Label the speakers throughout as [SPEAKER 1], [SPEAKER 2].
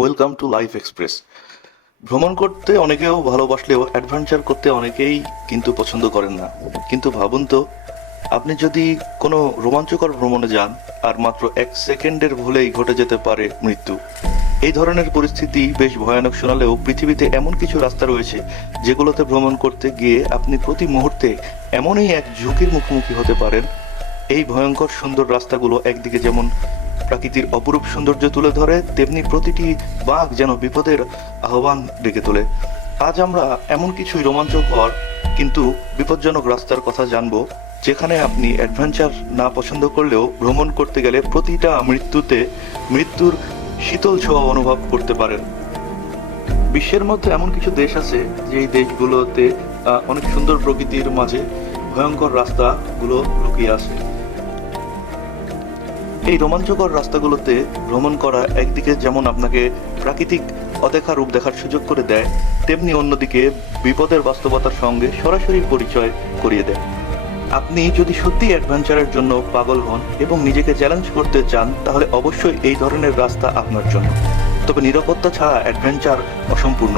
[SPEAKER 1] Welcome to life express ভ্রমণ করতে অনেকেও ভালোবাসলেও adventure করতে অনেকেই কিন্তু পছন্দ করেন না। কিন্তু ভাবুন তো, আপনি যদি কোনো রোমাঞ্চকর ভ্রমণে যান, আর মাত্র এক সেকেন্ডের ভুলেই ঘটে যেতে পারে মৃত্যু। এই ধরনের পরিস্থিতি বেশ ভয়ানক শোনালেও পৃথিবীতে এমন কিছু রাস্তা রয়েছে, যেগুলোতে ভ্রমণ করতে গিয়ে আপনি প্রতি মুহূর্তে এমনই এক ঝুঁকির মুখোমুখি হতে পারেন। এই ভয়ঙ্কর সুন্দর রাস্তাগুলো একদিকে যেমন প্রাকৃতির অপরূপ সৌন্দর্য তুলে ধরে, তেমনি প্রতিটি বাঘ যেন বিপদের আহ্বান ডেকে তোলে। আজ আমরা এমন কিছুই রোমাঞ্চকর, কিন্তু বিপজ্জনক রাস্তার কথা জানব, যেখানে আপনি অ্যাডভেঞ্চার না পছন্দ করলেও ভ্রমণ করতে গেলে প্রতিটা মৃত্যুতে মৃত্যুর শীতল ছোঁয়া অনুভব করতে পারেন। বিশ্বের মধ্যে এমন কিছু দেশ আছে, যেই দেশগুলোতে অনেক সুন্দর প্রকৃতির মাঝে ভয়ঙ্কর রাস্তাগুলো লুকিয়ে আছে। এই রোমাঞ্চকর রাস্তাগুলোতে ভ্রমণ করা একদিকে যেমন আপনাকে প্রাকৃতিক অদেখা রূপ দেখার সুযোগ করে দেয়, তেমনি অন্যদিকে বিপদের বাস্তবতার সঙ্গে সরাসরি পরিচয় করিয়ে দেয়। আপনি যদি সত্যি অ্যাডভেঞ্চারের জন্য পাগল হন এবং নিজেকে চ্যালেঞ্জ করতে চান, তাহলে অবশ্যই এই ধরনের রাস্তা আপনার জন্য। তবে নিরাপত্তা ছাড়া অ্যাডভেঞ্চার অসম্পূর্ণ।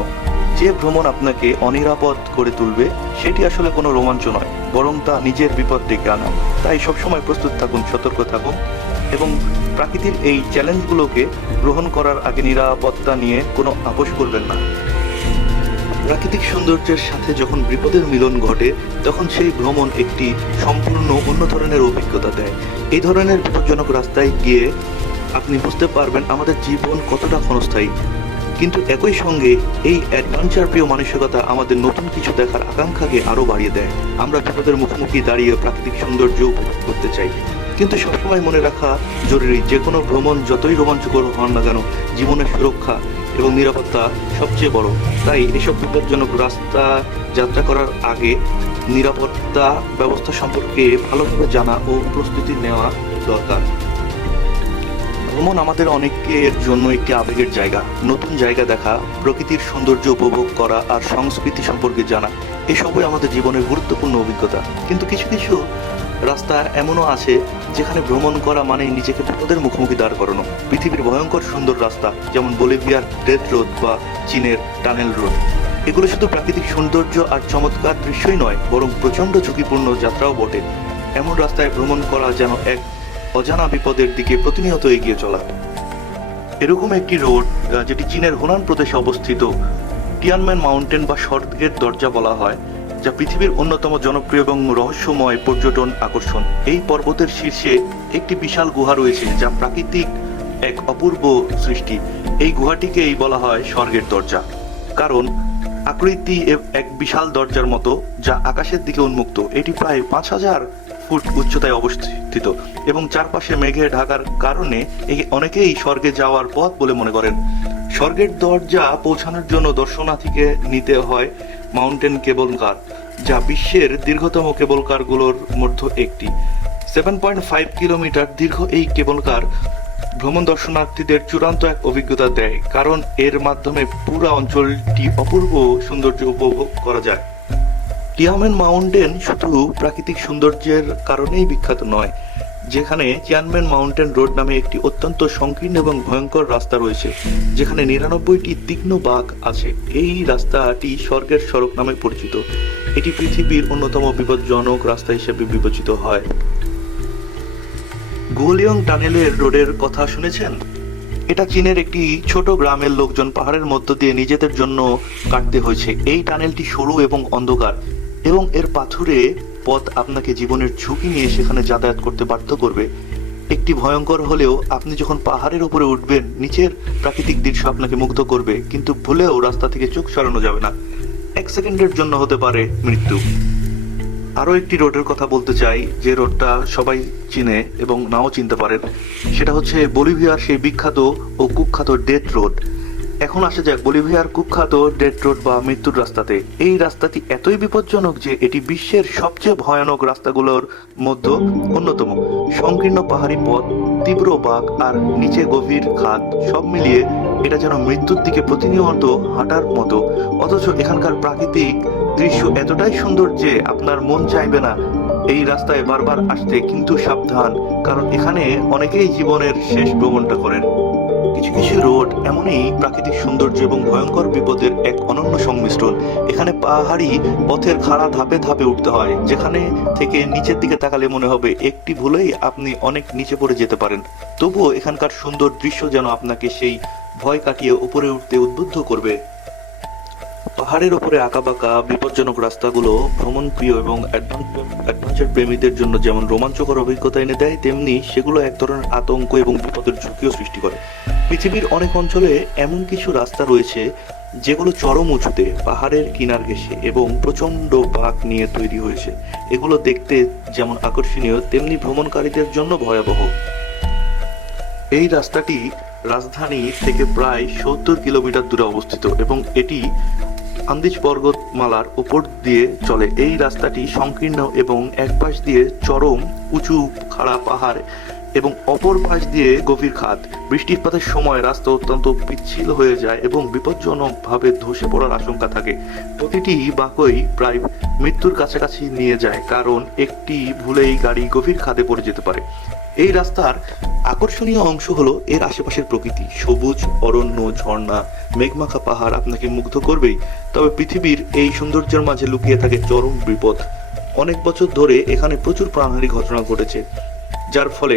[SPEAKER 1] যে ভ্রমণ আপনাকে অনিরাপদ করে তুলবে, সেটি আসলে কোনো রোমাঞ্চ নয়, বরং তা নিজের বিপদ ডেকে আনা। তাই সবসময় প্রস্তুত থাকুন, সতর্ক থাকুন। এবং প্রাকৃতির এই চ্যালেঞ্জগুলোকে গ্রহণ করার আগে নিরাপত্তা নিয়ে কোনো আপোষ করবেন না। প্রাকৃতিক সৌন্দর্যের সাথে যখন বিপদের মিলন ঘটে, তখন সেই ভ্রমণ একটি সম্পূর্ণ অন্য ধরনের অভিজ্ঞতা দেয়। এই ধরনের বিপজ্জনক রাস্তায় গিয়ে আপনি বুঝতে পারবেন আমাদের জীবন কতটা ক্ষণস্থায়ী। কিন্তু একই সঙ্গে এই অ্যাডভেঞ্চার প্রিয় মানসিকতা আমাদের নতুন কিছু দেখার আকাঙ্ক্ষাকে আরও বাড়িয়ে দেয়। আমরা বিপদের মুখোমুখি দাঁড়িয়ে প্রাকৃতিক সৌন্দর্য উপভোগ করতে চাই। কিন্তু সবসময় মনে রাখা জরুরি, যে কোনো ভ্রমণ যতই রোমাঞ্চকর হন না কেন, জীবনের সুরক্ষা এবং নিরাপত্তা সবচেয়ে বড়। তাই এসব বিপজ্জনক রাস্তা যাত্রা করার আগে নিরাপত্তা ব্যবস্থা সম্পর্কে ভালোভাবে জানা ও প্রস্তুতি নেওয়া দরকার। ভ্রমণ আমাদের অনেকের জন্য একটি আবেগের জায়গা। নতুন জায়গা দেখা, প্রকৃতির সৌন্দর্য উপভোগ করা আর সংস্কৃতি সম্পর্কে জানা, এসবই আমাদের জীবনের গুরুত্বপূর্ণ অভিজ্ঞতা। কিন্তু কিছু কিছু রাস্তা এমনও আছে যেখানে ভ্রমণ করা মানে নিজেকে বিপদের মুখোমুখি দাঁড় করানো। পৃথিবীর ভয়ঙ্কর সুন্দর রাস্তা, যেমন বলিভিয়ার ডেথ রোড বা চীনের টানেল রোড। এগুলো শুধু প্রাকৃতিক সৌন্দর্য আর চমৎকার দৃশ্যই নয়, বরং প্রচণ্ড ঝুঁকিপূর্ণ যাত্রাও বটে। এমন রাস্তায় ভ্রমণ করা যেন এক অজানা বিপদের দিকে প্রতিনিয়ত এগিয়ে চলা। এরকম একটি রোড যেটি চীনের হুনান প্রদেশে অবস্থিত, টিয়ানম্যান মাউন্টেন বা স্বর্গের দরজা বলা হয় যা পৃথিবীর অন্যতম জনপ্রিয় এবং রহস্যময় পর্যটন আকর্ষণ। এই পর্বতের শীর্ষে একটি বিশাল গুহা রয়েছে যা প্রাকৃতিক এক অপূর্ব সৃষ্টি। এই গুহাটিকেই বলা হয় স্বর্গের দরজা। কারণ, আকৃতি এক বিশাল দরজার মতো যা আকাশের দিকে উন্মুক্ত। এটি প্রায় পাঁচ হাজার ফুট উচ্চতায় অবস্থিত এবং চারপাশে মেঘে ঢাকার কারণে অনেকেই স্বর্গে যাওয়ার পথ বলে মনে করেন। স্বর্গের দরজা পৌঁছানোর জন্য দর্শনার্থীকে নিতে হয় মাউন্টেন কেবল কার, যা বিশ্বের দীর্ঘতম কেবল কারগুলোর মধ্যে একটি। সেভেন পয়েন্ট ফাইভ কিলোমিটার দীর্ঘ এই কেবল কার ভ্রমণ দর্শনার্থীদের চূড়ান্ত এক অভিজ্ঞতা দেয়, কারণ এর মাধ্যমে পুরো অঞ্চলটি অপূর্ব সৌন্দর্য উপভোগ করা যায়। টিয়ামেন মাউন্টেন শুধু প্রাকৃতিক সৌন্দর্যের কারণেই বিখ্যাত নয় যেখানে চেয়ারম্যান মাউন্টেন রোড নামে একটি অত্যন্ত সংকীর্ণ এবং ভয়ঙ্কর রাস্তা রয়েছে, যেখানে নিরানব্বইটি তীক্ষ্ণ বাঘ আছে। এই রাস্তাটি স্বর্গের সড়ক নামে পরিচিত। এটি পৃথিবীর অন্যতম বিপজ্জনক রাস্তা হিসেবে বিবেচিত হয়। গোলিয়ং টানেলের রোডের কথা শুনেছেন? এটা চীনের একটি ছোট গ্রামের লোকজন পাহাড়ের মধ্য দিয়ে নিজেদের জন্য কাটতে হয়েছে। এই টানেলটি সরু এবং অন্ধকার এবং এর পাথুরে পথ আপনাকে জীবনের ঝুঁকি নিয়ে সেখানে যাতায়াত করতে বাধ্য করবে। একটি ভয়ঙ্কর হলেও আপনি যখন পাহাড়ের উপরে উঠবেন, নিচের প্রাকৃতিক দৃশ্য আপনাকে মুগ্ধ করবে, কিন্তু ভুলেও রাস্তা থেকে চোখ সরানো যাবে না। এক সেকেন্ডের জন্য হতে পারে মৃত্যু। আরও একটি রোডের কথা বলতে চাই, যে রোডটা সবাই চিনে এবং নাও চিনতে পারেন। সেটা হচ্ছে বলিভিয়ার সেই বিখ্যাত ও কুখ্যাত ডেথ রোড। এখন আসা যাক বলিভিয়ার কুখ্যাত ডেথ রোড বা মৃত্যুর রাস্তাতে। এই রাস্তাটি এতই বিপজ্জনক যে এটি বিশ্বের সবচেয়ে ভয়ানক রাস্তাগুলোর মধ্যে অন্যতম। সংকীর্ণ পাহাড়ি পথ, তীব্র বাঘ আর নিচে গভীর খাত সব মিলিয়ে এটা যেন মৃত্যুর দিকে প্রতিনিয়ত হাঁটার মতো। অথচ এখানকার প্রাকৃতিক দৃশ্য এতটাই সুন্দর যে আপনার মন চাইবে না এই রাস্তায় বারবার আসতে, কিন্তু সাবধান, কারণ এখানে অনেকেই জীবনের শেষ ভ্রমণটা করেন। কিছু কিছু রোড এমনই প্রাকৃতিক সৌন্দর্য এবং ভয়ঙ্কর বিপদের এক অনন্য সংমিশ্রণ। এখানে পাহাড়ি পথের খাড়া ধাপে ধাপে উঠতে হয়, যেখানে থেকে নিচের দিকে তাকালে মনে হবে একটি ভুলেই আপনি অনেক নিচে পড়ে যেতে পারেন। তবুও এখানকার সুন্দর দৃশ্য যেন আপনাকে সেই ভয় কাটিয়ে উপরে উঠতে উদ্বুদ্ধ করবে। পাহাড়ের উপরে আঁকাবাঁকা বিপজ্জনক রাস্তাগুলো ভ্রমণ প্রিয় এবং অ্যাডভেঞ্চার প্রেমীদের জন্য যেমন রোমাঞ্চকর অভিজ্ঞতা এনে দেয়, তেমনি সেগুলো এক ধরনের আতঙ্ক এবং বিপদের ঝুঁকিও সৃষ্টি করে। পৃথিবীর অনেক অঞ্চলে এমন কিছু রাস্তা রয়েছে, যেগুলো চরম উঁচুতে, পাহাড়ের কিনার ঘেঁষে এবং প্রচণ্ড বাঁক নিয়ে তৈরি হয়েছে। এগুলো দেখতে যেমন আকর্ষণীয়, তেমনি ভ্রমণকারীদের জন্য ভয়াবহ। এই রাস্তাটি রাজধানী থেকে প্রায় সত্তর কিলোমিটার দূরে অবস্থিত এবং এটি আন্দিজ পর্বতমালার উপর দিয়ে চলে। এই রাস্তাটি সংকীর্ণ এবং একপাশ দিয়ে চরম, উঁচু, খাড়া পাহাড় এবং অপর পাশ দিয়ে গভীর খাদ। বৃষ্টিপাতের সময় রাস্তা অত্যন্ত পিচ্ছিল হয়ে যায় এবং বিপজ্জনকভাবে ধসে পড়ার আশঙ্কা থাকে। প্রতিটি বাঁকই প্রায় মৃত্যুর কাছাকাছি নিয়ে যায়, কারণ একটি ভুলেই গাড়ি গভীর খাদে পড়ে যেতে পারে। এই রাস্তার আকর্ষণীয় অংশ হলো এর আশেপাশের প্রকৃতি। সবুজ, অরণ্য, ঝর্ণা, মেঘমাখা পাহাড় আপনাকে মুগ্ধ করবেই, তবে পৃথিবীর এই সৌন্দর্যের মাঝে লুকিয়ে থাকে চরম বিপদ। অনেক বছর ধরে এখানে প্রচুর প্রাণহানি ঘটনা ঘটেছে। যার ফলে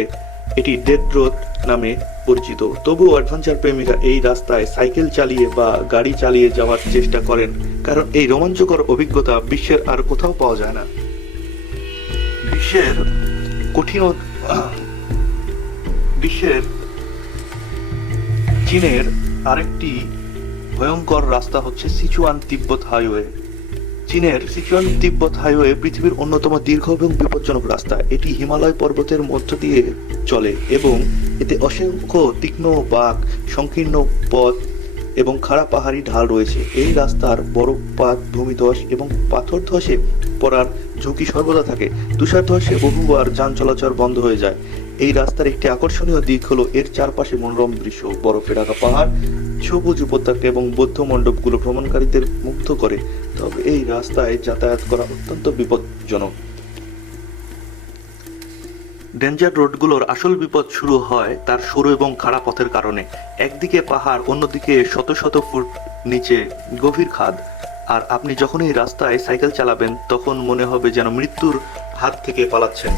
[SPEAKER 1] এটি ডেড রোড নামে পরিচিত। তবু অ্যাডভেঞ্চার প্রেমীরা এই রাস্তায় সাইকেল চালিয়ে বা গাড়ি চালিয়ে যাওয়ার চেষ্টা করেন, কারণ এই রোমাঞ্চকর অভিজ্ঞতা বিশ্বের আর কোথাও পাওয়া যায় না। বিশ্বের কঠিন, বিশ্বের চীনের আরেকটি ভয়ঙ্কর রাস্তা হচ্ছে সিচুয়ান তিব্বত হাইওয়ে চীনের সিচুয়ান তিব্বত হাইওয়ে পৃথিবীর অন্যতম দীর্ঘ এবং বিপজ্জনক রাস্তা। এটি হিমালয় পর্বতের মধ্য দিয়ে চলে এবং এতে অসংখ্য তীক্ষ্ণ বাঁক সংকীর্ণ পথ এবং খাড়া পাহাড়ি ঢাল রয়েছে। এই রাস্তার বরফপাত ভূমিধস এবং পাথর ধসে পড়ার ঝুঁকি সর্বদা থাকে। তুষার ধসে বহুবার যান চলাচল বন্ধ হয়ে যায়। এই রাস্তার একটি আকর্ষণীয় দিক হলো এর চারপাশে মনোরম দৃশ্য। বরফে ঢাকা পাহাড় সবুজ উপত্যকা এবং বৌদ্ধ মণ্ডপগুলো ভ্রমণকারীদের মুগ্ধ করে, তবে এই রাস্তায় যাতায়াত করা অত্যন্ত বিপজ্জনক। ডেঞ্জার রোডগুলোর আসল বিপদ শুরু হয় তার সরু এবং খাড়া পথের কারণে। একদিকে পাহাড়, অন্যদিকে শত শত ফুট নিচে গভীর খাদ। আর আপনি যখন এই রাস্তায় সাইকেল চালাবেন, তখন মনে হবে যেন মৃত্যুর হাত থেকে পালাচ্ছেন।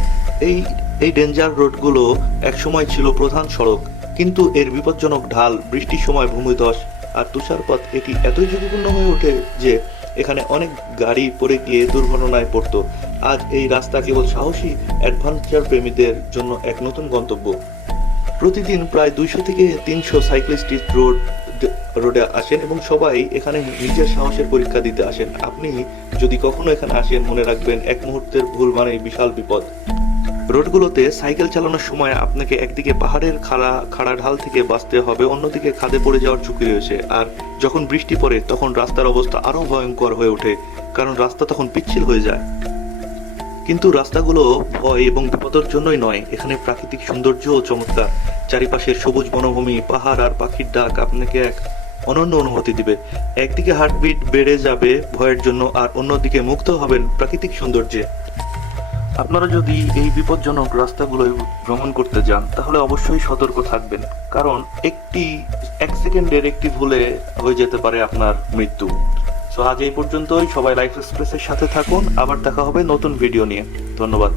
[SPEAKER 1] এই এই ডেঞ্জার রোডগুলো একসময় ছিল প্রধান সড়ক। কিন্তু এর বিপজ্জনক ঢাল, বৃষ্টির সময় ভূমিধস আর তুষারপাত এটি এতই ঝুঁকিপূর্ণ হয়ে ওঠে যে এখানে অনেক গাড়ি পড়ে গিয়ে দুর্ঘটনায় পড়তো। আজ এই রাস্তা কেবল সাহসী অ্যাডভেঞ্চার প্রেমীদের জন্য এক নতুন গন্তব্য। প্রতিদিন প্রায় দুইশো থেকে তিনশো সাইক্লিস্ট রোড, রোডে আসেন এবং সবাই এখানে নিজের সাহসের পরীক্ষা দিতে আসেন। আপনি যদি কখনো এখানে আসেন, মনে রাখবেন এক মুহূর্তের ভুল মানে বিশাল বিপদ। রোডগুলোতে সাইকেল চালানোর সময় আপনাকে একদিকে পাহাড়ের খাড়া খাড়া ঢাল থেকে বাঁচতে হবে, অন্যদিকে খাদে পড়ে যাওয়ার ঝুঁকি রয়েছে। আর যখন বৃষ্টি পড়ে, তখন রাস্তার অবস্থা আরও ভয়ঙ্কর হয়ে ওঠে, কারণ রাস্তা তখন পিচ্ছিল হয়ে যায়। কিন্তু রাস্তাগুলো ভয় এবং বিপদের জন্যই নয়, এখানে প্রাকৃতিক সৌন্দর্য ও চমৎকার। চারিপাশের সবুজ বনভূমি, পাহাড় আর পাখির ডাক আপনাকে এক অনন্য অনুভূতি দিবে। একদিকে হার্টবিট বেড়ে যাবে ভয়ের জন্য, আর অন্যদিকে মুক্ত হবেন প্রাকৃতিক সৌন্দর্যে। আপনারা যদি এই বিপজ্জনক রাস্তাগুলোয় ভ্রমণ করতে যান, তাহলে অবশ্যই সতর্ক থাকবেন। কারণ একটি, এক সেকেন্ডের একটি ভুলে হয়ে যেতে পারে আপনার মৃত্যু। সো আজ এই পর্যন্তই। সবাই লাইফ এক্সপ্রেসের সাথে থাকুন। আবার দেখা হবে নতুন ভিডিও নিয়ে। ধন্যবাদ।